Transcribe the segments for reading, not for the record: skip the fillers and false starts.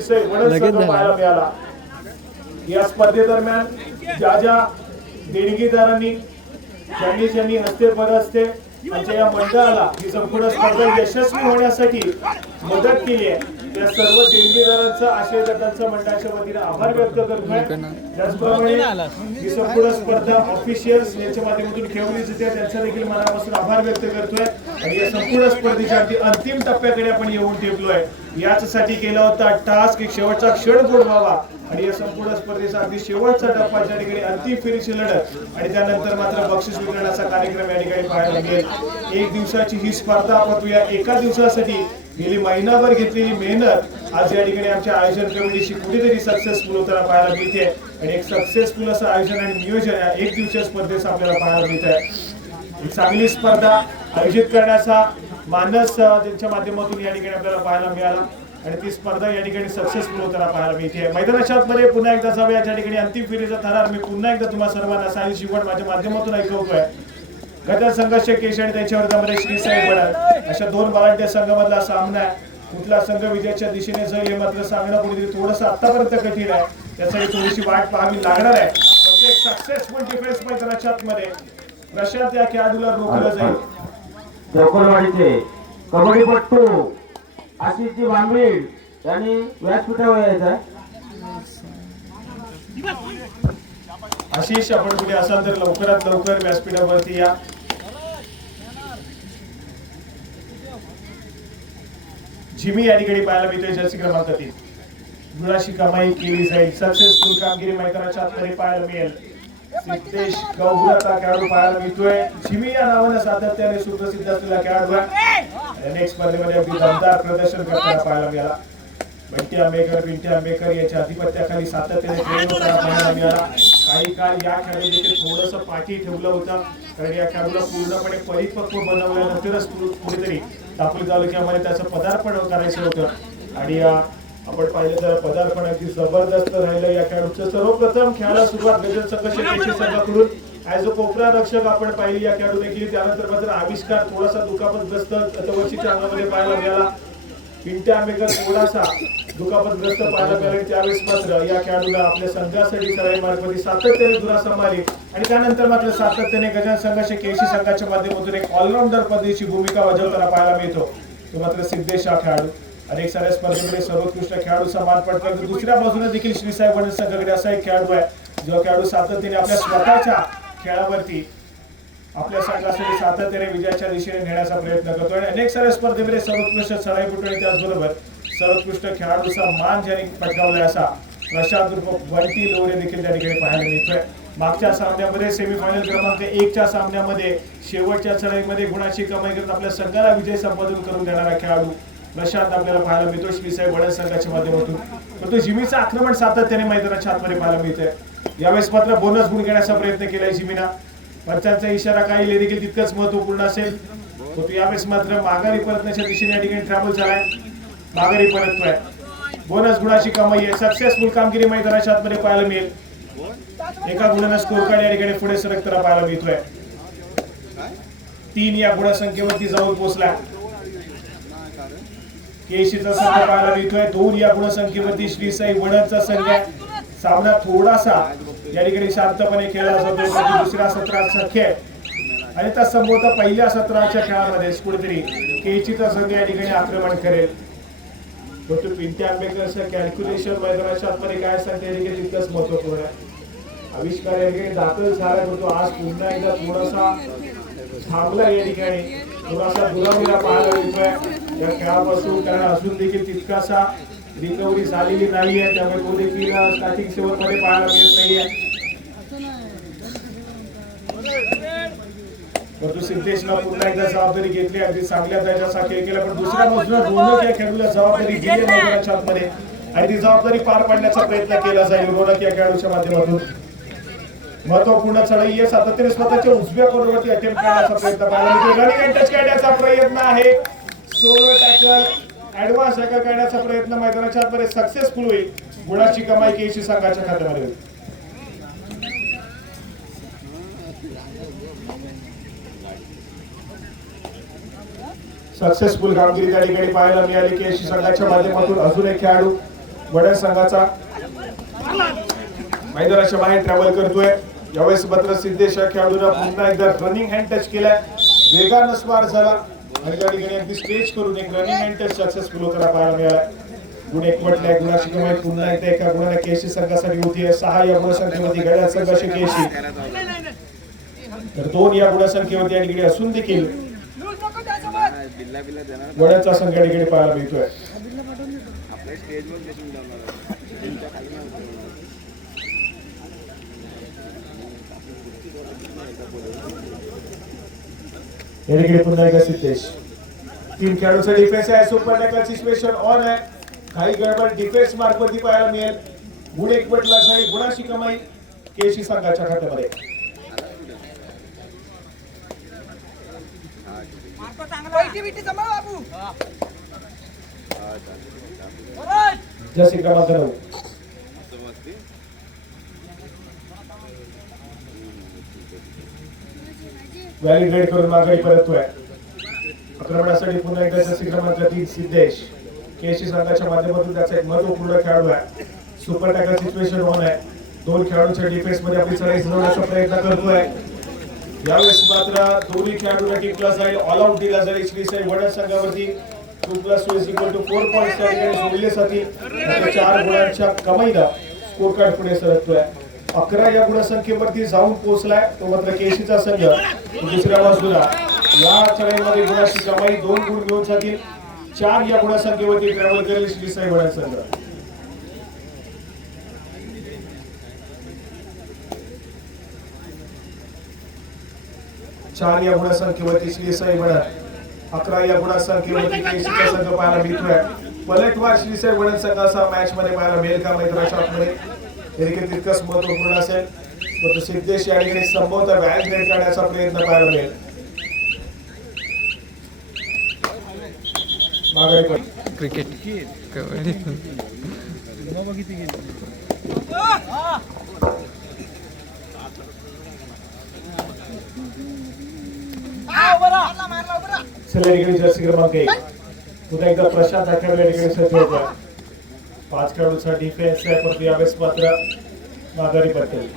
पाहायला मिळाला। या स्पर्धेदरम्यान ज्या देणगीदारांनी ज्यांनी हस्ते परहस्ते आमच्या या मंडळाला ही संपूर्ण स्पर्धा यशस्वी होण्यासाठी मदत केली आहे त्या सर्व देणगीदारांचा आशीर्वादांचा मंडळाच्या वतीने आभार व्यक्त करतोय। त्याचप्रमाणे ही संपूर्ण स्पर्धा ऑफिशियल्स यांच्या माध्यमातून खेळवली जाते त्यांचा देखील मनापासून आभार व्यक्त करतोय। आणि या संपूर्ण स्पर्धेच्या अंतिम टप्प्याकडे आपण येऊन ठेवलोय। याचसाठी केला होता टास्क एक शेवटचा क्षण गोड व्हावा आणि या संपूर्ण स्पर्धेचा अगदी शेवटचा टप्पा ज्या ठिकाणी अंतिम फेरीची लढत आणि त्यानंतर मात्र बक्षीस वितरणाचा कार्यक्रम या ठिकाणी पाहायला मिळेल। एक दिवसाची ही स्पर्धा परंतु या एका दिवसासाठी गेली महिनाभर घेतलेली मेहनत आज या ठिकाणी आमच्या आयोजन कमिटीची कुठेतरी सक्सेसफुल होताना पाहायला मिळते आणि एक सक्सेसफुल असं आयोजन आणि नियोजन या एक दिवसीय स्पर्धेचं आपल्याला पाहायला मिळत आहे। एक चांगली स्पर्धा आयोजित करण्याचा मानस त्यांच्या माध्यमातून या ठिकाणी आपल्याला पाहायला मिळाला आणि ती स्पर्धा या ठिकाणी सक्सेसफुल होताना पाहायला मिळते। मैदानाच्या मध्ये पुन्हा एकदा जाऊया ज्या ठिकाणी अंतिम फेरीचा थरार मी पुन्हा एकदा तुम्हा सर्वांना साई शिवण माझ्या माध्यमातून ऐकवतोय। गदर संघर्ष केश आणि त्यांच्या विरोधामध्ये श्री साई बडद अशा दोन बलाढ्य संघामधला सामना आहे। कुठला संघ विजयाच्या दिशेने जाईल हे मात्र सांगणं कुठेतरी थोडंसं आतापर्यंत कठीण आहे त्यासाठी थोडीशी वाट पाहावी लागणार आहे। एक सक्सेसफुल डिफेन्स मैदानाच्या आतमध्ये प्रशांत या खेळाडूला रोखलं जाईल। देवकोलवाडीचे कबड्डीपट्टू आशिषजी वांबीड यांनी व्यासपीठावर यायचं। आशिष आपण कुठे असाल तर लवकरात लवकर व्यासपीठावरती या। जिमी या ठिकाणी पाहायला मिळतोय जर्सी क्रमांक 3 गुणाशी कमाई केली जाईल। सक्सेसफुल कामगिरी मैदानाच्या आतमध्ये पाहायला मिळेल। सिद्धेश गौगुराचा खेळाडू पाहायला मिळतोय। जिमी या नावाने सातत्याने सुप्रसिद्ध असलेला खेळाडू आहे। नेक्स्ट स्पर्धेमध्ये अगदी दमदार प्रदर्शन करताना पाहायला मिळाला। बंटी आंबेकर पिंटी आंबेकर याच्या आधिपत्याखाली सातत्याने खेळ होताना पाहायला मिळाला। काही काळ या खेळाडू देखील थोडंसं पाठी ठेवलं होतं कारण या खेळाडूला पूर्णपणे परिपक्व बनवल्यानंतरच कुठेतरी दापोली तालुक्यामध्ये त्याचं पदार्पण करायचं होतं आणि आपण पाहिलं तर पदार्पण अगदी जबरदस्त राहिलं या खेळाडूचं। सर्वप्रथम खेळाला सुरुवात गजर संघर्ष संघाकडून ॲज अ कोपरा रक्षक आपण पाहिली या खेळाडूने केली। त्यानंतर मात्र आविष्कार थोडासा दुखापतग्रस्त गतवर्षीच्या अंगामध्ये पाहायला मिळाला। पिंट्या आंबेकर थोडासा दुखापतग्रस्त पाहायला मिळाला। त्यावेळेस मात्र या खेळाडूला आपल्या संघासाठी सराई मार्फत सातत्याने धुरा सांभाळली आणि त्यानंतर मात्र सातत्याने गजर संघर्ष केशी संघाच्या माध्यमातून एक ऑलराऊंडर पद्धतीची भूमिका बजावताना पाहायला मिळतो तो मात्र सिद्धेश हा खेळाडू अनेक साऱ्या स्पर्धेमध्ये सर्वोत्कृष्ट खेळाडू सन्मान पटकावतो। दुसऱ्या बाजूने देखील श्री साई बडद संघाकडे असा एक खेळाडू आहे जो खेळाडू सातत्याने आपल्या स्वतःच्या खेळावरती आपल्या संघासाठी सातत्याने विजयाच्या दिशेने नेण्याचा प्रयत्न करतो आणि अनेक साऱ्या स्पर्धेमध्ये सर्वोत्कृष्ट सराईपटू आणि त्याचबरोबर सर्वोत्कृष्ट खेळाडूचा मान ज्यांनी पटकावला असा प्रशांत बंटी लोरे देखील त्या ठिकाणी पाहायला मिळतोय। मागच्या सामन्यामध्ये सेमीफायनल क्रमांक 1 च्या सामन्यामध्ये शेवटच्या चढाईमध्ये गुणाची कमाई करत आपल्या संघाला विजय संपादन करून देणारा खेळाडू प्रशांत आपल्याला पाहायला मिळतो श्री साई बडद संघाच्या माध्यमातून। परंतु जिमीचं आक्रमण सातत्याने मैदानाच्या आतमध्ये पाहायला मिळतंय। यावेळेस मात्र बोनस गुण घेण्याचा प्रयत्न केलाय जिमीना। पंचांचा इशारा काही देखील तितकंच महत्वपूर्ण असेल परंतु यावेळेस मात्र माघारी परतण्याच्या दिशेने या ठिकाणी ट्रॅव्हल झालाय माघारी परततोय। बोनस गुणाची कमाई आहे। सक्सेसफुल कामगिरी मैदानाच्या आतमध्ये पाहायला मिळेल। एका गुणाने स्कोर कार्ड या ठिकाणी पुढे सरकताना पाहायला मिळतोय। 3 या गुणसंख्येवरती जाऊन पोहोचला केशीचा संघ पाहायला मिळतोय। 2 या गुणसंख्येवरती श्री साई बडदचा संघ आहे। सामना थोडासा या ठिकाणी शांतपणे खेळला जातो दुसऱ्या सत्राचा खेळ आणि त्या संभवतः पहिल्या सत्राच्या खेळामध्ये कुठेतरी केशीचा संघ या ठिकाणी आक्रमण करेल परंतु पिंट्या आंबेकरचं कॅल्क्युलेशन मैदानाच्या आतमध्ये काय सांगते देखील तितकंच महत्वपूर्ण आहे। आविष्कार या ठिकाणी दाखल झाला होतो आज पुन्हा एकदा थोडासा थांबला या ठिकाणी थोडासा दुरावलेला पाहायला मिळतोय या खेळापासून कारण अजून देखील तितकासा रिकव्हरी झालेली नाहीये त्यामुळे तो देखील स्टार्टिंग सेव्हन मध्ये पाहायला मिळत नाहीये। परंतु सिद्धेशला पुन्हा एकदा जबाबदारी घेतली अगदी चांगल्या दर्जाचा खेळ केला पण दुसऱ्या बाजूला रोनक या खेळाडूला जबाबदारी दिली मैदानाच्या आतमध्ये आणि ती जबाबदारी पार पाडण्याचा प्रयत्न केला जाईल रोनक या खेळाडूच्या माध्यमातून। महत्वपूर्ण चढाई आहे सातत्याने स्वतःच्या उजव्या कोर्टवरती अटेम्प्ट करण्याचा प्रयत्न पाहायला मिळतो। रनिंग टच करण्याचा प्रयत्न आहे सोलो टॅकल ऍडव्हान्स टॅकल करण्याचा प्रयत्न मैदानाच्या आतमध्ये सक्सेसफुल होईल। गुणाची कमाई केशी संघाच्या खात्यामध्ये होईल। सक्सेसफुल कामगिरी त्या ठिकाणी पाहायला मिळाली केशी संघाच्या माध्यमातून। अजून एक खेळाडू वडा संघाचा मैदानाच्या बाहेर ट्रॅव्हल करतोय. यावेळेस मात्र सिद्धेश या खेळाडूला पुन्हा एकदा रनिंग हँड टच केलाय. वेगानं स्वार झाला आणि त्या ठिकाणी अगदी स्ट्रेच करून एक रनिंग हँड टच सक्सेसफुल होताना पाहायला मिळाला. गुण एकवटलाय. गुणाची कमाई पुन्हा एकदा एका गुणाने केशी संघासाठी होतीये. 6 या गुणसंख्येवरती घड्याळ संघाशी केशी, तर 2 या गुणसंख्येवरती या ठिकाणी असून देखील वड्याचा संघ या ठिकाणी पाहायला मिळतोय. या ठिकाणी पुन्हा एकदा सिद्धेश. 3 खेळाडूचा डिफेन्स आहे. सुपर टॅकलची सिच्युएशन ऑन आहे. काही गडबड डिफेन्स मार्क वरती पाहायला मिळेल. गुण एकवटला आणि गुणाची कमाई केशी संघाच्या खात्यामध्ये. जसे क्रमांक 9 व्हॅलिडेट करून माघारी परततोय. आक्रमणासाठी पुन्हा एकदा जसे क्रमांक 3 सिद्धेश. केशी संघाच्या माध्यमातून त्याचा एक महत्वपूर्ण खेळाडू आहे. सुपर टॅकल सिच्युएशन ऑन आहे. 2 खेळाडूंच्या डिफेन्स मध्ये आपली चढाई सजवण्याचा प्रयत्न करतोय. यावेळेस मात्र दोन्ही खेळाडूंना टिपला जाईल. ऑल आउट दिला जाईल. श्रीसाई वडा संघावरती 2+2=4 पॉईंट्स या ठिकाणी सोडले जातील. 4 गुणांच्या कमाईला स्कोर कार्ड पुढे सरकतोय. 11 या गुणसंख्येवरती जाऊन पोहोचलाय तो मात्र केशीचा संघ. दुसऱ्या बाजूला या चढाईमध्ये गुणाची कमाई 2 गुण घेऊन जातील. 4 या गुणसंख्येवरती ट्रॅव्हल करेल श्रीसाई वडा संघ. चार या गुणसंख्येवरती श्रीसाई वडा, 11 या गुणसंख्येवरती केशीचा संघ पाहायला मिळतोय. पलटवार श्रीसाई वडा संघाचा मॅच मध्ये पाहायला मिळेल का मैदानाच्या आतमध्ये हे देखील तितकंच महत्वपूर्ण असेल. तो सिद्धेश या ठिकाणी संभवतः बॅग रेड करण्याचा प्रयत्न पाहायला मिळेल. क्रिकेट कबड्डी जर्सी क्रमांक 1 पुन्हा एकदा प्रशांत आखाडे या ठिकाणी सज्ज होता. 5 खेळाडूंचा डिफेन्स आहे, परंतु यावेळेस मात्र माघारी पडतील.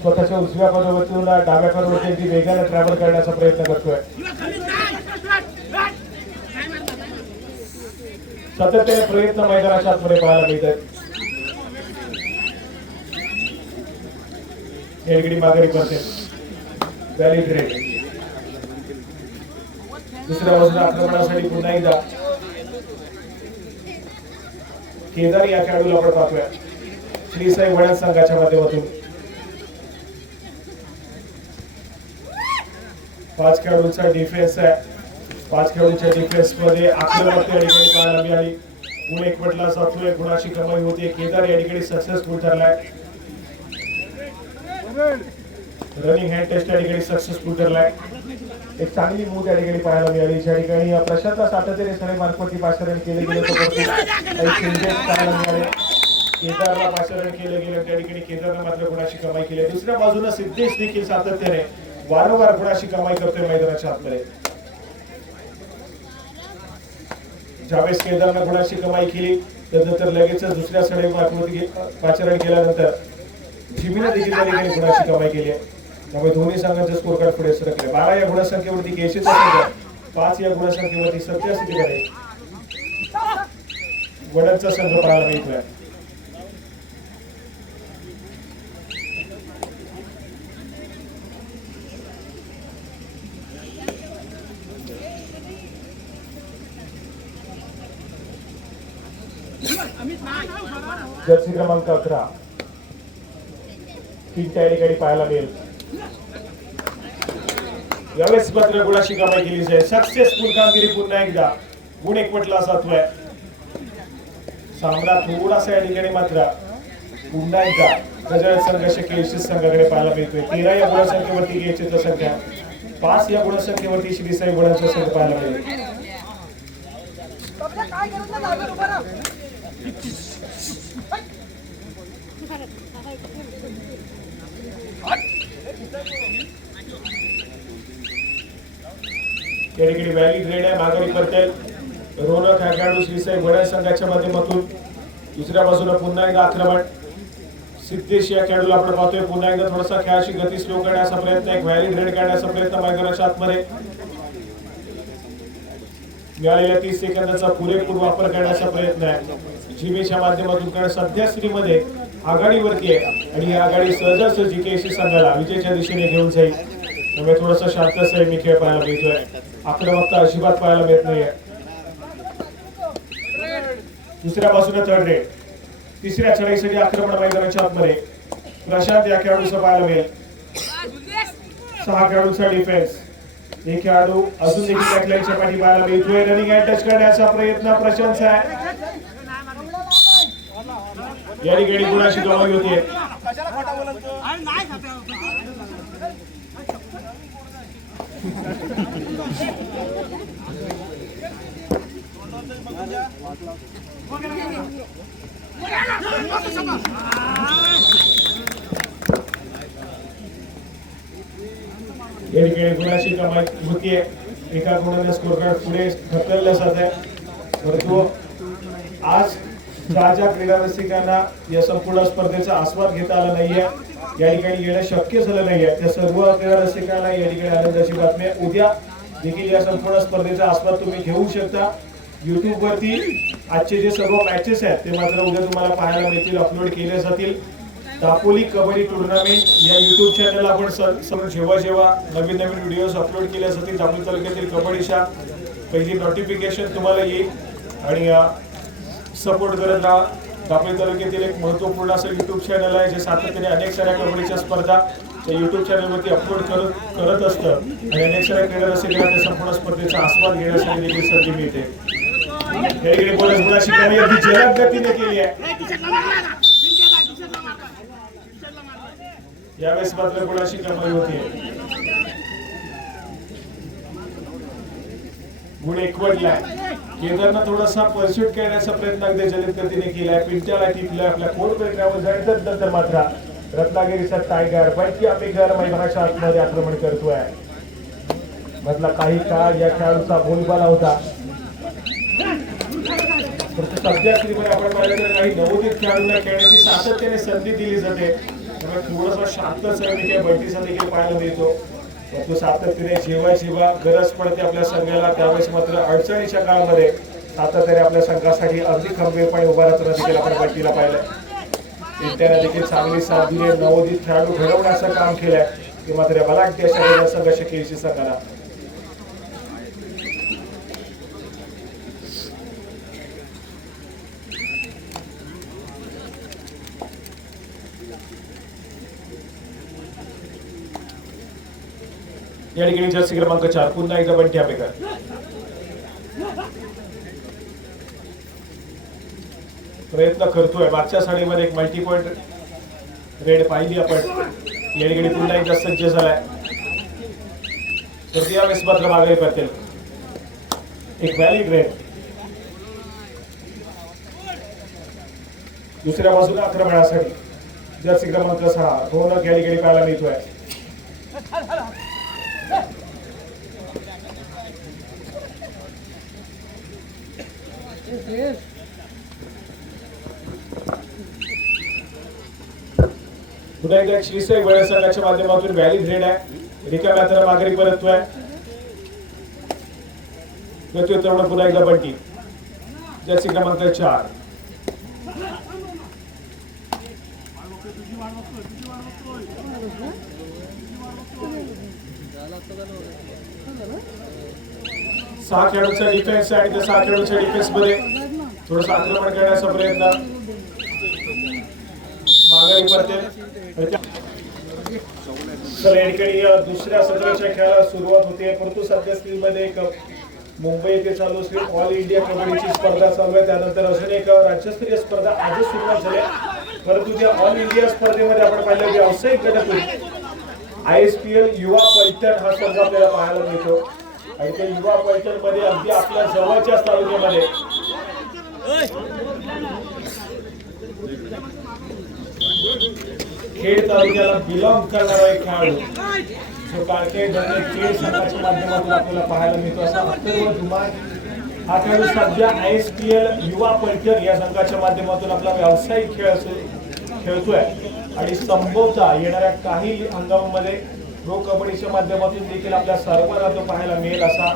स्वतःच्या उजव्या पदावरतून डाव्या पदावरती वेगाने ट्रॅव्हल करण्याचा प्रयत्न करतोय. सातत्याने प्रयत्न मैदानाच्या आतमध्ये पाहायला मिळतात. माघारी पडते. Valid red. दुसऱ्या बाजूला आक्रमणासाठी पुन्हा एकदा केदार या खेळाडूला आपण पाहतोय श्रीसाई वडा संघाच्या माध्यमातून. 5 खेळाडूंचा डिफेन्स आहे. 5 खेळाडूंच्या डिफेन्स मध्ये आक्रमक या ठिकाणी पाहायला मिळाली. गुण एकवटला जातोय. गुणाची कमाई होते. केदार या ठिकाणी सक्सेसफुल ठरलाय. रनिंग हँड टेस्ट या ठिकाणी सक्सेसफुल ठरलाय. एक चांगली मूव या ठिकाणी पाहायला मिळाली. ज्या ठिकाणी प्रशांतला सातत्याने सगळे मार्कवरती पाचारण केले गेले पाहायला मिळाले. केदारला पाचारण केलं गेलं. त्या ठिकाणी केदारने मात्र गुणाची कमाई केली. दुसऱ्या बाजूला सिद्धेश देखील सातत्याने वारंवार गुणाची कमाई करतोय मैदानाच्या आतमध्ये. ज्यावेळेस केदारने गुणाची कमाई केली त्यानंतर लगेच दुसऱ्या सडे मार्कवरती पाचारण केल्यानंतर जिमीने देखील त्या ठिकाणी गुणाची कमाई केली आहे. त्यामुळे दोन्ही संघांचे स्कोर कार्ड पुढे सरकले. 12 या गुणसंख्येवरती केशीचा संघ, 5 या गुणसंख्येवरती सत्यास्थितीकडे वडाचा संघ पाहायला मिळतोय. जर्सी क्रमांक 11 तीन त्या ठिकाणी पाहायला मिळेल. यावेळेस मात्र गुणाची कमाई केली जाईल. सक्सेसफुल कामगिरी पुन्हा एकदा. गुण एकवटला जातोय. सामना थोडासा या ठिकाणी मात्र पुन्हा एकदा गजर संघ केशी संघाकडे पाहायला मिळतोय. 13 या गुणसंख्येवरती केशीची संख्या, 5 या गुणसंख्येवरती श्रीसाई वडाचा संघ पाहायला मिळेल. या ठिकाणी व्हॅलिड रेड आहे माघारी पडतील रोनक हा खेळाडू श्रीसाई वडा संघाच्या माध्यमातून. दुसऱ्या बाजूला पुन्हा एकदा आक्रमण सिद्धेश या खेळाडूला आपण पाहतोय पुन्हा एकदा थोडासा खेळाची गती स्लो करण्याचा प्रयत्न एक व्हॅलिड रेड काढण्याचा प्रयत्न मैदानाच्या आतमध्ये मिळालेल्या 30 सेकंदाचा पुरेपूर वापर करण्याचा प्रयत्न आहे जिमीच्या माध्यमातून. कारण सध्या स्थितीमध्ये आघाडीवरती आहे आणि ही आघाडी सहजासहजी केसी संघाला विजयाच्या दिशेने घेऊन जाईल. त्यामुळे थोडासा शांत संयमी खेळ पाहायला मिळतोय आक्रमकता अजिबात पाहायला मिळत नाहीये. दुसऱ्या बाजूने थर्ड रेड तिसऱ्या चढाईसाठी आक्रमण मैदानाच्या आतमध्ये प्रशांत या खेळाडूचा पाहायला मिळेल. 6 खेळाडूंचा डिफेन्स एक खेळाडू अजून देखील बॅकलाईनच्या पाठी पाहायला मिळतोय. रनिंग अँड टच करण्याचा प्रयत्न प्रशांतचा आहे या ठिकाणी गुणाची कमाई होतीये. या ठिकाणी गुणाची कमाई होतीये. एका गुणाने स्कोर कार्ड पुढे ढकललं जात आहे परंतु आज ज्या क्रीडा रसिकांना या संपूर्ण स्पर्धेचा आस्वाद घेता आला नाहीये या ठिकाणी येणं शक्य झालं नाहीये त्या सर्व क्रीडा रसिकांना या ठिकाणी आनंदाची बातमी आहे. उद्या देखील या संपूर्ण स्पर्धेचा आस्वाद तुम्ही घेऊ शकता. YouTube वरती आजचे जे सर्व मॅचेस आहेत ते मात्र उद्या तुम्हाला पाहायला मिळतील अपलोड केले जातील. दापोली कबड्डी टुर्नामेंट या YouTube चॅनलला आपण जेव्हा नवीन व्हिडिओज अपलोड केले जातील दापोली तालुक्यातील कबड्डीच्या पहिली नोटिफिकेशन तुम्हाला येईल आणि सपोर्ट करत राहा. दापोली तालुक्यातील एक महत्त्वपूर्ण असं YouTube चॅनल आहे जे सातत्याने अनेक साऱ्या कबड्डीच्या स्पर्धा त्या YouTube चॅनलवरती अपलोड करत असतं आणि अनेक साऱ्या क्रीडा रसिकांना त्या संपूर्ण स्पर्धेचा आस्वाद घेण्यासाठी देखील संधी मिळते. या ठिकाणी बोनस गुणाची कमी अगदी जलद गतीने केली आहे. यावेळेस मात्र गुणाची कमाई होती. गुण एकवटलाय. केदारनं थोडासा परस्यूट करण्याचा प्रयत्न अगदी जलद गतीने केलाय. पिंट्याला टिपलाय आपल्या कोर्ट परिणामावर जायचं नंतर मात्र रत्नागिरीचा टायगर बंटी आंबेकर मैदानाच्या आतमध्ये आक्रमण करतोय. मधला काही काळ या खेळाडूचा बोलबाला होता. सध्या स्थितीमध्ये आपण पाहिलं तर काही नवोदित खेळाडूंना खेळण्याची सातत्याने संधी दिली जाते. त्यामुळे थोडासा शांत सैनिक बंटीचा देखील पाहायला मिळतो. तो सातत्याने जेव्हा गरज पडते आपल्या संघाला त्यावेळेस मात्र अडचणीच्या काळामध्ये सातत्याने आपल्या संघासाठी अगदी खंबीरपणे उभा राहताना देखील आपण बंटीला पाहिलं. त्याने देखील चांगली साथ दिली. नवोदित खेळाडू घडवण्याचं काम केलंय ते मात्र बलाढ्य अशा संघर्ष केसी संघाला. या ठिकाणी जर्सी क्रमांक 4 पुन्हा एकदा बंटी आंबेकर. प्रयत्न करतोय मागच्या साडीमध्ये एक मल्टी पॉइंट रेड पाहिली आपण. या ठिकाणी पुन्हा एकदा सज्ज झालाय तर यावेळेस मात्र माघारी पडतील एक व्हॅलिड रेड. दुसऱ्या बाजूला आक्रमणासाठी जर्सी क्रमांक 6 रोनक या ठिकाणी पाहायला मिळतोय. पुन्हा एकदा श्रीसाई वडा संघाच्या माध्यमातून व्हॅलिड रेड आहे. रिकाम्या हाताने माघारी परततोय. तेवढं पुन्हा एकदा बंटी जर्सी क्रमांक 4 6 खेळाडूंचा डिफेन्स आणि त्या 6 खेळाडूंच्या डिफेन्स मध्ये थोडंसं आक्रमण करण्याचा प्रयत्न माघारी पडते. तर या ठिकाणी दुसऱ्या सत्राच्या खेळाला सुरुवात होते परंतु सध्या स्थितीमध्ये एक मुंबई येथे चालू असलेली ऑल इंडिया कबड्डीची स्पर्धा चालू आहे. त्यानंतर अजून एक राज्यस्तरीय स्पर्धा आजच सुरुवात झाली परंतु त्या ऑल इंडिया स्पर्धेमध्ये आपण पाहिलं व्यावसायिक गटातून ISPL युवा पैठण हा संघ आपल्याला पाहायला मिळतो आणि त्या युवा पैठण मध्ये अगदी आपल्या जवळच्याच तालुक्यामध्ये खेड तालुक्याला बिलॉंग करणारा एक खेळाडू जो काळके धरणे खेड संघाच्या माध्यमातून आपल्याला पाहायला मिळतो असा अथर्व धुमाळ हा खेळाडू सध्या ISPL युवा पैठण या संघाच्या माध्यमातून आपला व्यावसायिक खेळ खेळतोय आणि संभवतः येणाऱ्या काही हंगामामध्ये प्रो कबड्डीच्या माध्यमातून देखील आपल्या सर्वांना तो पाहायला मिळेल असा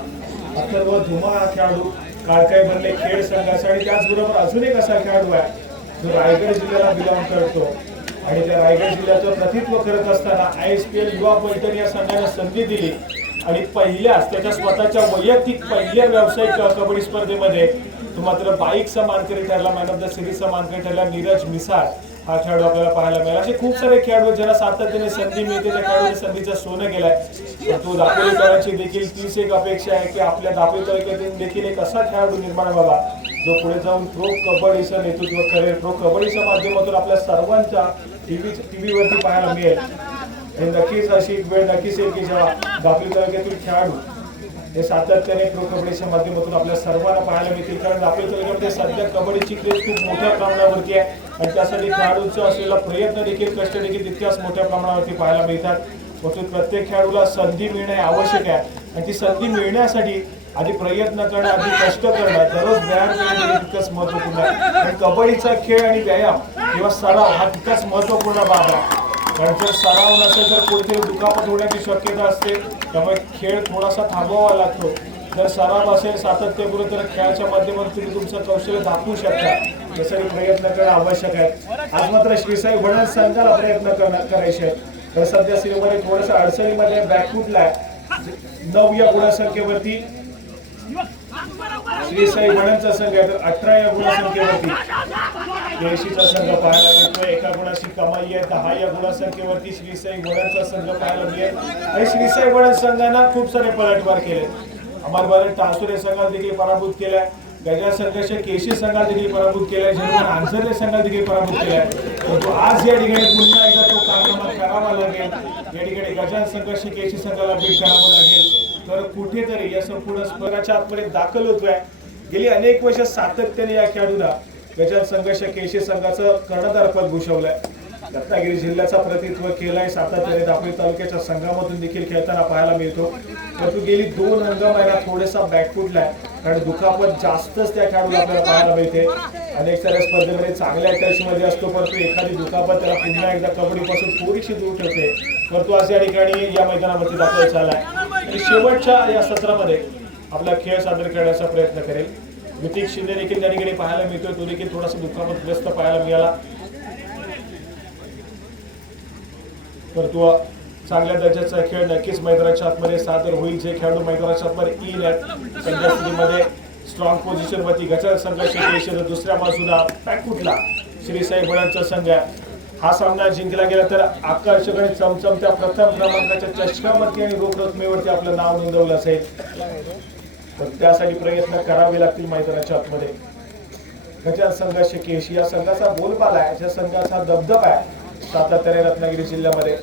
अथर्व धुमाळ हा खेळाडू काळकाई बनले खेड संघाचा आणि त्याचबरोबर अजून एक असा खेळाडू आहे जो रायगड जिल्ह्याला बिलॉंग करतो आणि त्या रायगड जिल्ह्याचं प्रतिनिधित्व करत असताना ISPL युवा पैठण या संघाने संधी दिली आणि पहिल्याच त्याच्या स्वतःच्या वैयक्तिक पहिल्या व्यावसायिक कबड्डी स्पर्धेमध्ये तो मात्र बाईकचा मानकरी ठरला. मॅन ऑफ द सिरीजचा मानकरी ठरला. नीरज मिसाळ हा खेळाडू आपल्याला पाहायला मिळाला. असे खूप सारे खेळाडू ज्यांना सातत्याने संधी मिळते त्या खेळाडूने संधीचं सोनं केलंय. तो दापोलीकरांची देखील तीच एक अपेक्षा आहे की आपल्या दापोली तालुक्यातून देखील एक असा खेळाडू निर्माण व्हावा जो पुढे जाऊन प्रो कबड्डीचं नेतृत्व करेल. प्रो कबड्डीच्या माध्यमातून आपल्या सर्वांच्या टीव्हीवरती पाहायला मिळेल आणि नक्कीच अशी एक वेळ नक्कीच येईल की जेव्हा दापोली तालुक्यातील खेळाडू हे सातत्याने प्रो कबड्डीच्या माध्यमातून आपल्या सर्वांना पाहायला मिळतील. कारण दापोली तालुक्यामध्ये सध्या कबड्डीची क्रेज खूप मोठ्या प्रमाणावरती आहे आणि त्यासाठी खेळाडूंचा असलेला प्रयत्न देखील कष्ट देखील तितक्याच मोठ्या प्रमाणावरती पाहायला मिळतात. परंतु प्रत्येक खेळाडूला संधी मिळणे आवश्यक आहे आणि ती संधी मिळण्यासाठी आधी प्रयत्न करणं आधी कष्ट करणं दररोज व्यायाम करणं तितकंच महत्वपूर्ण आहे. आणि कबड्डीचा खेळ आणि व्यायाम किंवा सराव हा तितकाच महत्वपूर्ण बाब आहे. कारण जर सराव नसेल तर कुठेतरी दुखापत होण्याची शक्यता असते. त्यामुळे खेळ थोडासा थांबवावा लागतो. जर सराव असेल सातत्यपूर्ण तर खेळाच्या माध्यमातून तुम्ही तुमचं कौशल्य दाखवू शकता. यासाठी प्रयत्न करणं आवश्यक आहे. आज मात्र श्रीसाई वडण संघाला प्रयत्न करायचे आहेत. तर सध्या श्रीमध्ये थोडंसं अडचणीमध्ये बॅकफुटला आहे. 9 या गुणसंख्येवरती श्रीसाई वडणचा संघ आहे. तर 18 या गुणसंख्येवरती केशीचा संघ पाहायला मिळतोय. एका गुणाची कमाई आहे. 10 या गुणसंख्येवरती श्रीसाई वडणचा संघ पाहायला मिळेल आणि श्रीसाई वडण संघानं खूप सारे पलटवार केले. अमरबालन टासुरे संघाला देखील पराभूत केलाय. गजा संघर्ष केशी संघाला देखील पराभूत केलाय. जर्मन आंझरले संघाला देखील पराभूत केलाय. परंतु आज या ठिकाणी पुन्हा एकदा तो कारनामा करावा लागेल. या ठिकाणी गजा संघर्ष केशी संघाला बीट करावं लागेल. तर कुठेतरी या संपूर्ण स्पर्धेच्या आतमध्ये दाखल होतोय. गेली अनेक वर्ष सातत्याने या खेळाडूला गजा संघर्ष केशी संघाचं कर्णधार पद भूषवलंय. रत्नागिरी जिल्ह्याचा प्रतिनिधित्व केलाय. सातत्याने दापोली तालुक्याच्या संघामधून देखील खेळताना पाहायला मिळतो. परंतु गेली 2 हंगामाला थोडासा बॅकफुटलाय कारण दुखापत जास्तच त्या खेळाडूला आपल्याला पाहायला मिळते. अनेक साऱ्या स्पर्धेमध्ये चांगल्या टचमध्ये असतो परंतु एखादी दुखापत त्याला पुन्हा एकदा कबड्डीपासून थोडीशी दूर ठेवते. परंतु आज या ठिकाणी या मैदानावरती दाखल झालाय आणि शेवटच्या या सत्रामध्ये आपला खेळ सादर करण्याचा प्रयत्न करेल. ऋतिक शिंदे देखील त्या ठिकाणी पाहायला मिळतोय. तो देखील थोडासा दुखापतग्रस्त पाहायला मिळाला. परंतु चांगल्या दर्जाचा खेळ नक्कीच मैदानाच्या आतमध्ये सादर होईल. जे खेळाडू मैदानाच्या आतमध्ये येईल सध्या स्थितीमध्ये स्ट्रॉंग पोझिशन वरती गजा संघर्ष केशी. दुसऱ्या बाजूला बॅकफुटला श्रीसाई वडणचा संघ आहे. हा सामना जिंकला गेला तर आकर्षक आणि चमचमत्या प्रथम क्रमांकाच्या चषकावरती आणि रोख रकमेवरती आपलं नाव नोंदवलं असेल. तर त्यासाठी प्रयत्न करावे लागतील मैदानाच्या आतमध्ये. गजा संघर्ष केशी या संघाचा बोलबाला आहे. ज्या संघाचा दबदबा आहे सातत्याने रत्नागिरी जिल्ह्यामध्ये.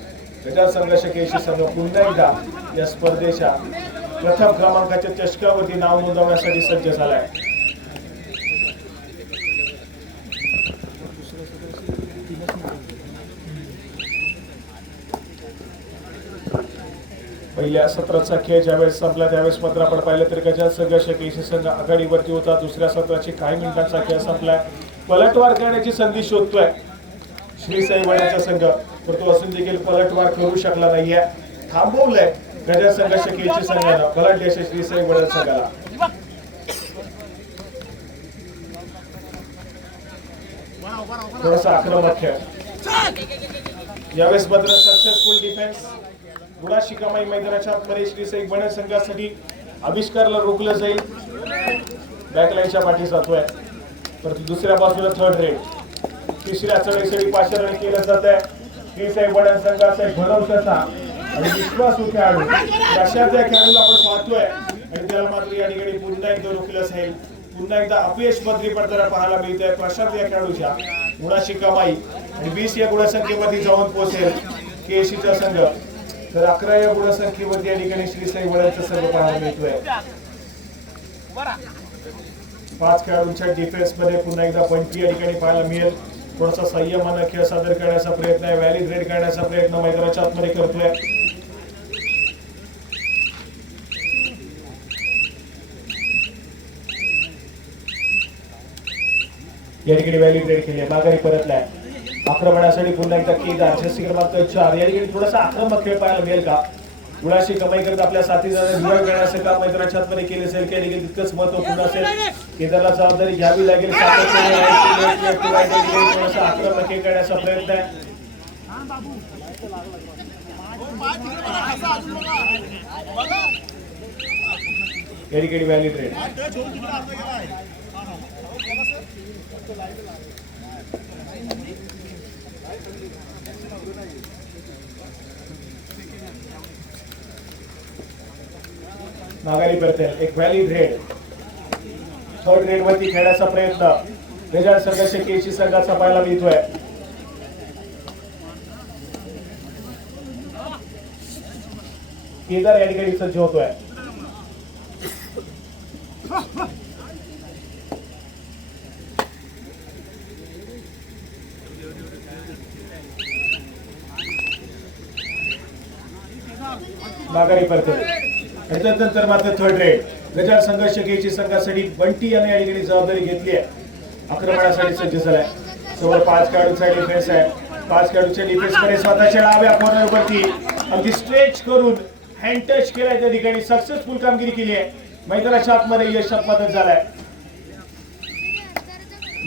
गजा संघर्ष केशी संघ पुन्हा एकदा या स्पर्धेच्या प्रथम क्रमांकाच्या चषकावरती नाव नोंदवण्यासाठी सज्ज झालाय. पहिल्या सत्राचा खेळ ज्यावेळेस संपला त्यावेळेस मात्र आपण पाहिलं तर गजा संघर्ष केशी संघ आघाडीवरती होता. दुसऱ्या सत्राची काही मिनिटांचा खेळ संपलाय. पलटवार करण्याची संधी शोधतोय श्रीसाई वडणचा संघ. तर तो असून देखील पलटवार करू शकला नाहीये. थांबवलंय गजा संघर्ष केशी संघानं पलट यश श्रीसाई वडण संघाला. थोडासा आक्रमक खेळ यावेळेस मात्र सक्सेसफुल डिफेन्स. गुणाची कमाई मैदानाच्या आतमध्ये श्रीसाई वडण संघासाठी आविष्कारला रोखलं जाईल. बॅकलाईनच्या पाठी जातोय. परंतु दुसऱ्या बाजूला थर्ड रेड. तिसऱ्या चढाईसाठी पाचारण केलं जात आहे. श्रीसाई वडण संघाचा एक भरवशाचा आणि विश्वासू खेळाडू अशा त्या खेळाडूला आपण पाहतोय आणि त्याला मात्र या ठिकाणी पुन्हा एकदा रोखलं असेल. पुन्हा एकदा अपयश पदरी पडताना पाहायला मिळतंय. प्रशांत या खेळाडूच्या गुणाची कमाई आणि 20 या गुणसंख्येमध्ये जाऊन पोहोचेल केशीचा संघ. तर 11 या गुणसंख्येवरती या ठिकाणी श्रीसाई वडणचा संघ पाहायला मिळतोय. 5 खेळाडूंच्या डिफेन्स मध्ये पुन्हा एकदा बंटी या ठिकाणी पाहायला मिळेल. थोडासा संयमानं खेळ सादर करण्याचा प्रयत्न आहे, व्हॅलिड रेड करण्याचा प्रयत्न मैदानाच्या आतमध्ये करतोय. या ठिकाणी व्हॅलिड रेड केली, माघारी परतलाय. आक्रमणासाठी पुन्हा एकदा केदार जर्सी क्रमांक 4. या ठिकाणी थोडासा आक्रमक खेळ पाहायला मिळेल का? गुणाशी कमाई करत आपल्या साथीदारांना विरोध करण्याचं काम मैदानाच्या आतमध्ये केले असेल, त्या ठिकाणी तितकंच महत्वपूर्ण असेल. केदारला जबाबदारी घ्यावी लागेल. थोडासा आक्रमक खेळ करण्याचा प्रयत्न आहे. या ठिकाणी व्हॅलिड रेड. माघारी करते एक व्हॅलिड रेड. थर्ड रेड वरती खेळण्याचा प्रयत्न रेजाळ संघर्ष केसी संघाचा पाहायला मिळतोय. केदार या ठिकाणी सज्ज होतोय. माघारी करते. त्याच्यानंतर मात्र थर्ड रेड गजाल संघर्ष केसी संघासाठी बंटी यांनी या ठिकाणी जबाबदारी घेतली आहे. आक्रमणासाठी सज्ज झालाय. समोर 5 खेळाडूंचा डिफेन्स आहे. 5 खेळाडूच्या डिफेन्स मध्ये स्वतःच्या डाव्या कॉर्नर वरती अगदी स्ट्रेच करून हँड टच केलाय. त्या ठिकाणी सक्सेसफुल कामगिरी केली आहे. मैदानाच्या आतमध्ये यश मदत झालाय.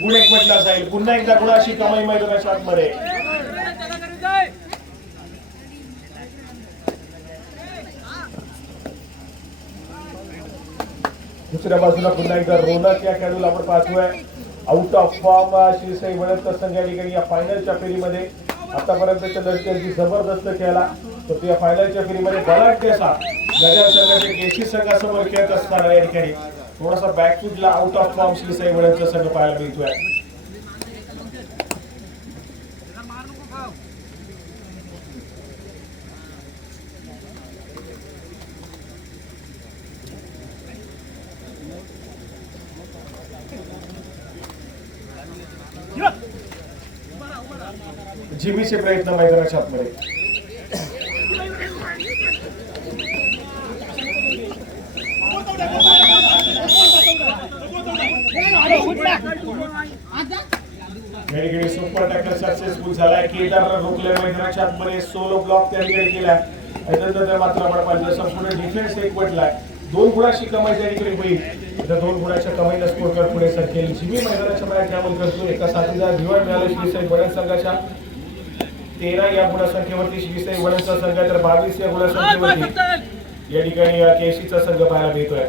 गुण एक म्हटला जाईल. पुन्हा एकदा गुणाशी कमाई मैदानाच्या आतमध्ये. दुसऱ्या बाजूला पुन्हा एकदा रोनक या खेळाडूला आपण पाहतोय. आउट ऑफ फॉर्म श्रीसाई वळवकर संघ या ठिकाणी या फायनलच्या फेरीमध्ये आतापर्यंतच्या लढतींची जबरदस्त खेळला. तर या फायनलच्या फेरीमध्ये बलाढ्यसा गजाल संघाचे केसी संघासमोर खेळत असताना या ठिकाणी थोडासा बॅकफुटला आउट ऑफ फॉर्म श्रीसाई वळवकर संघ पाहायला मिळतोय. जिमीचे प्रयत्न मैदानाच्या आतमध्ये. सुपर टॅकल सक्सेसफुल झालाय. केदारला रोखले मैदानाच्या आतमध्ये. सोलो ब्लॉक त्या ठिकाणी केलाय. त्यानंतर मात्र आपण पाहिलं संपूर्ण डिफेन्स एक पटलाय. 2 गुणाची कमाई त्या ठिकाणी होईल. त्या 2 गुणाच्या कमाईला स्कोर पुढे सरकेल. जिमी मैदानाच्या बाहेर ट्रॅव्हल करतो. एका साथीदार रिवॉर्ड मिळाला श्रीसाई वडन संघाच्या. 13 या गुणसंख्येवरती श्रीसाई वडनचा संघ, तर 22 या गुणसंख्येवरती या ठिकाणी केसीचा संघ पाहायला मिळतोय.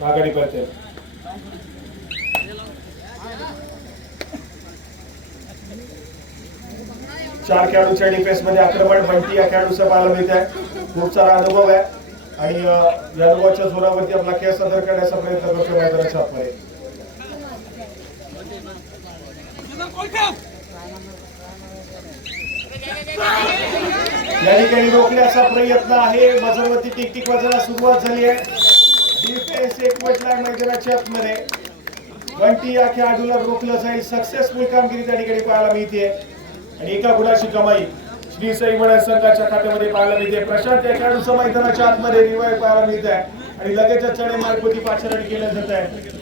माघारी करते. चार खेळाडूच्या डिफेन्स मध्ये आक्रमण बंटी या खेळाडूचा पाहायला मिळत आहे. खूप सारा अनुभव आहे आणि या अनुभवाच्या जोरावरती आपला खेळ सादर करण्याचा प्रयत्न करतो मैदानाच्या आतमध्ये. या ठिकाणी रोखण्याचा प्रयत्न आहे. वजनवरती टिक वाजायला सुरुवात झाली आहे. डिफेन्स एक म्हटलाय मैदानाच्या आतमध्ये. बंटी या खेळाडूला रोखलं जाईल. सक्सेसफुल कामगिरी त्या ठिकाणी पाहायला मिळते आणि एका गुणाची कमाई श्रीसाई वडन संघाच्या खात्यामध्ये पाहायला मिळते. प्रशांत या खेळाडूचा मैदानाच्या आतमध्ये रिवाईव्ह पाहायला मिळत आहे आणि लगेचच चढे मार्गवरती पाचारण केलं जात आहे.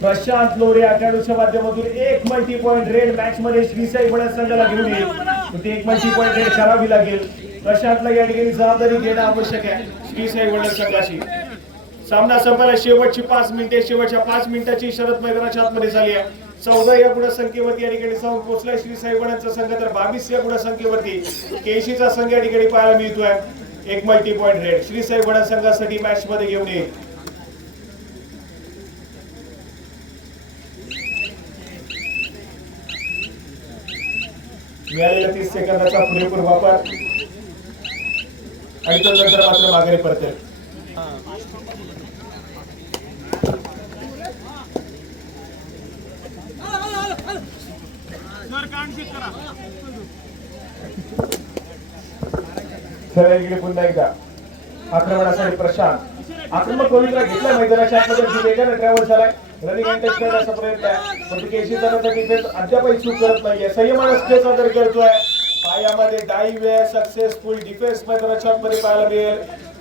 प्रशांत लोरे या खेळाडूच्या माध्यमातून एक मल्टी पॉइंट रेड मॅच मध्ये श्रीसाई वडन संघाला घेऊन येईल. ते एक मल्टी पॉइंट रेड करावी लागेल. प्रशांतला या ठिकाणी जबाबदारी घेणं आवश्यक आहे श्रीसाई वडन संघाची. सामना संपायला शेवटची 5 मिनिटे. शेवटच्या 5 मिनिटाची शरद मैदानाच्या आतमध्ये झाली आहे. 14 या गुणसंख्येवरती या ठिकाणी जाऊन पोहोचलाय श्रीसाई वडनचा संघ, तर 22 या गुणसंख्येवरती केसीचा संघ या ठिकाणी पाहायला मिळतोय. एक मल्टी पॉइंट रेड श्रीसाई वडन संघासाठी मॅच मध्ये घेऊन येईल. मिळालेल्या 30 सेकंदाचा पुरेपूर वापर आणि तो नंतर मात्र माघारी परतेल. पुन्हा एकदा आक्रमणासाठी प्रशांत आक्रमक गोलंदाज घेतला मैदानाच्या आतमध्ये. वेगाने ट्रॅव्हल झालाय. रनिंग अँड टच करण्याचा प्रयत्न आहे, पण केशी जनाचा डिफेन्स अद्यापही चूक करत नाहीये. संयमानं खेळ सादर करतोय. पायामध्ये डाईव्ह आहे, सक्सेसफुल डिफेन्स मैदानाच्या आतमध्ये पाहायला मिळेल.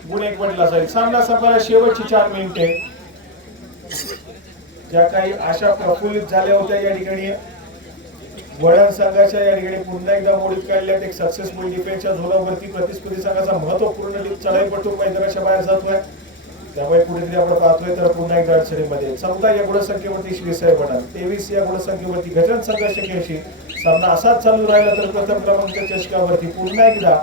गुण 1 म्हटला जाईल. सामना संपायला शेवटची 4 मिनिटे. ज्या काही आशा प्रफुल्लित झाल्या होत्या या ठिकाणी वडण संघाच्या या ठिकाणी पुन्हा एकदा मोडीत काढल्यात. एक सक्सेसफुल डिफेन्सच्या झोलावरती प्रतिस्पर्धी संघाचा महत्वपूर्ण चढाईपटू मैदानाच्या बाहेर जातोय. त्यामुळे कुठेतरी आपण पाहतोय तर पुन्हा एकदा अडचणीमध्ये 14 या गुणसंख्येवरती श्रीसाई वडण, 23 या गुणसंख्येवरती गजानन संघर्ष खेळशी. सामना असाच चालू राहिला तर प्रथम क्रमांक चषकावरती पुन्हा एकदा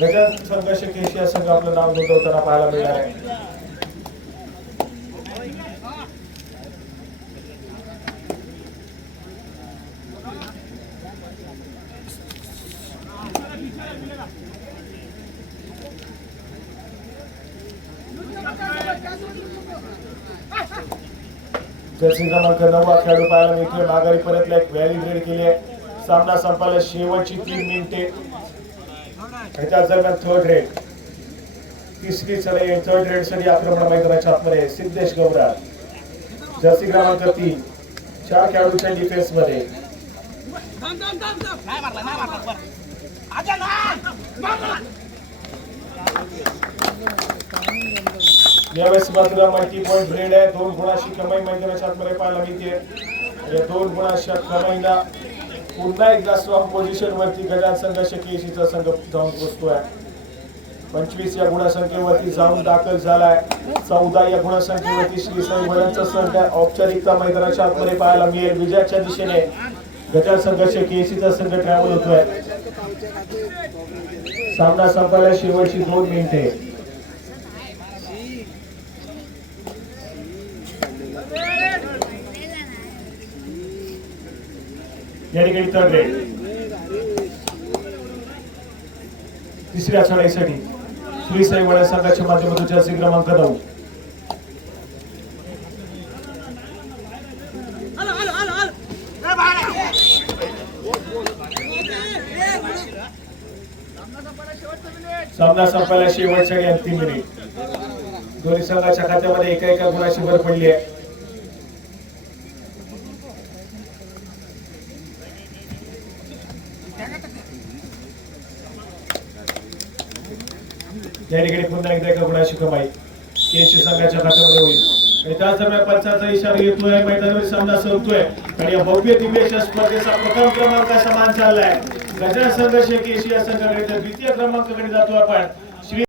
गजानन संघर्ष खेळशी या संघ आपलं नाव नोंदवताना पाहायला मिळणार आहे. जर्सी क्रमांक 9 खेळाडू पाहायला मिळतोय. माघारी परतला, एक व्हॅली रेड केली आहे. सामना संपायला शेवटची 3 मिनिटे. त्याच्याच दरम्यान थर्ड रेड, तिसरी चढाई थर्ड रेड साठी आक्रमण मैदानाच्या आतमध्ये सिद्धेश गौरा. जर्सी क्रमांक 3, 4 खेळाडूच्या डिफेन्स मध्ये. यावेळेस मात्र मल्टी पॉइंट रेड आहे. 2 गुणांची कमाई मैदानाच्या आतमध्ये पाहायला मिळते. या 2 गुणांच्या कमाईला पुन्हा एकदा स्ट्रॉंग पोझिशन वरती गजानन संघर्ष केशीचा संघ जाऊन पोहोचतोय. 25 या गुणसंख्येवरती जाऊन दाखल झालाय. 14 या गुणसंख्येवरती श्रीसाई वडणचा संघ औपचारिकता मैदानाच्या आतमध्ये पाहायला मिळेल. विजयाच्या दिशेने गजानन संघर्ष केशीचा संघ ट्रॅव्हल होतोय. सामना संपायला शेवटची 2 मिनिटे. या ठिकाणी थर्ड रेड, तिसऱ्या चढाईसाठी श्रीसाई वडण संघाच्या माध्यमातून जर्सी क्रमांक 9. सामना संपायला शेवटच्या आणि अंतिम मिनिट. दोन्ही संघाच्या खात्यामध्ये एका गुणाची भर पडली आहे. या ठिकाणी पुन्हा एकदा 1 गुणाची कमाई केशी संघाच्या खात्यामध्ये होईल. आणि त्याच दरम्यान पंचाचा इशारा येतोय. मैदानावर सामना संपतोय आणि या भव्य दिव्य स्पर्धेचा प्रथम क्रमांक समान चाललाय. गजानन संघर्ष केशी या संघाकडे द्वितीय क्रमांकाकडे जातो आपण.